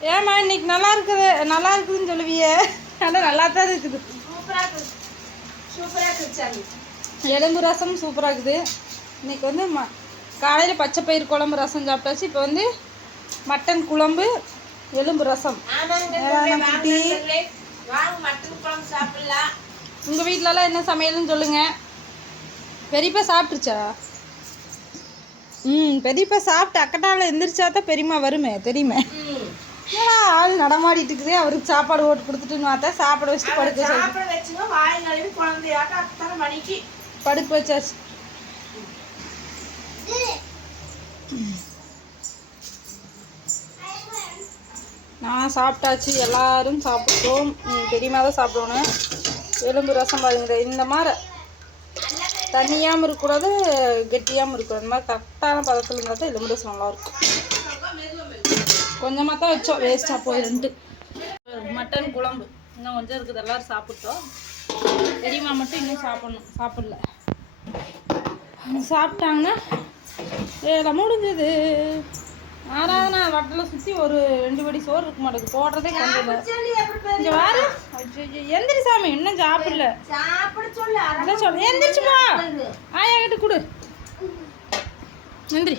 ஏம்மா இன்னைக்கு நல்லா இருக்குது. நல்லா இருக்குதுன்னு சொல்லுவியே. ஆனால் நல்லா தான் இருக்குது. சூப்பரா இருக்கு. சூப்பரா இருக்கு சாமி. எலும்பு ரசம் சூப்பராக இருக்குது. இன்னைக்கு வந்து ம காலையில் பச்சை பயிர் குழம்பு ரசம் சாப்பிட்டாச்சு. இப்போ வந்து மட்டன் குழம்பு எலும்பு ரசம். உங்கள் வீட்டிலலாம் என்ன சமையல்னு சொல்லுங்கள் பெரியப்பா சாப்பிட்டுருச்சா? ம் பெரியப்பா சாப்பிட்டு அக்கட்டாவில் எந்திரிச்சா தான் பெரியம்மா வருமே தெரியுமே. ஏன்னா ஆள் நடமாடிட்டு இருக்குதே? அவருக்கு சாப்பாடு ஓட்டு கொடுத்துட்டு பார்த்தா சாப்பாடு வச்சுட்டு படுக்க சாப்பிட வச்சுங்க வாய் நழுவி குழந்தையாட்டம் அத்தனை மணிக்கு. படுக்க வச்சாச்சு. நான் சாப்பிட்டாச்சு எல்லாரும் சாப்பிட்டோம். ம், பெரியம்மா தான் சாப்பிடணும். எலும்பு ரசம் பாருங்க இந்த மாதிரி தண்ணியாமல் இருக்கக்கூடாது கெட்டியாமல் இருக்கக்கூடாது. இந்த மாதிரி கரெக்டான பதத்தில் இருந்தால் தான் எலும்பு ரசம் நல்லாயிருக்கும் கொஞ்சமாக தான் வச்சோம். வேஸ்ட்டாக போயிருந்துட்டு மட்டன் குழம்பு. இன்னும் கொஞ்சம் இருக்குது. எல்லாரும் சாப்பிட்டோம். பெரியம்மா மட்டும் இன்னும் சாப்பிடணும். சாப்பிடல. சாப்பிட்டாங்கன்னா வேலை முடிஞ்சது. ஆறாவதுனா வட்டில் சுற்றி ஒரு ரெண்டு படி சோறு இருக்க மாட்டேங்குது. போடுறதே கொஞ்சம்? இங்கே வாரு. எந்திரி சாமி. இன்னும் சாப்பிடல. சாப்பிட சொல்லு அதான் சொல்ல எந்திரிச்சுமா ஆயா கிட்ட கொடு. எந்திரி.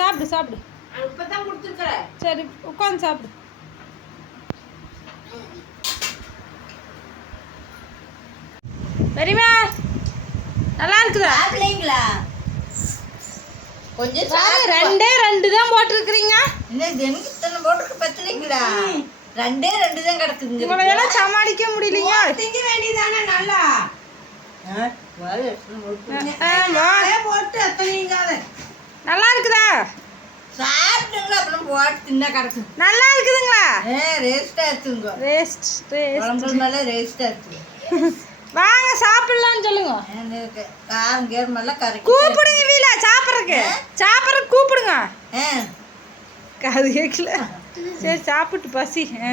சாப்பிடு சாப்பிடு. சரி உட்காந்து சாப்பிடு. பெரியம்மா நல்லா இருக்குதா? சாப்பிடலீங்களா? கொஞ்சம் ரெண்டே ரெண்டு தான் போட்டிருக்கிறீங்க. இத்தனை போட்டுக்கு பத்தலைங்களா? ரெண்டே ரெண்டு தான் கிடக்குதுங்க உங்களை எல்லாம் சமாளிக்க முடியலையா திங்க வேண்டியதானே நல்லா. போட்டு? அத்தனைங்காத நல்லா இருக்குதா சாப்பிட்டுங்களா அப்புறம் போட்டு தின்னா கிடக்கு. நல்லா இருக்குதுங்களா? ஏ ரேஸ்டா குழம்பு மேலே ரேஸ்டா எடுத்துங்க வாங்க சாப்பிடலாம்னு சொல்லுங்க. காரம் கேரமெல்லாம் கரைக்கும் கூப்பிடுங்க வீல சாப்பிட்றதுக்கு சாப்பிட்றதுக்கு கூப்பிடுங்க. அது கேட்கல. சரி சாப்பிட்டு பசி. ஆ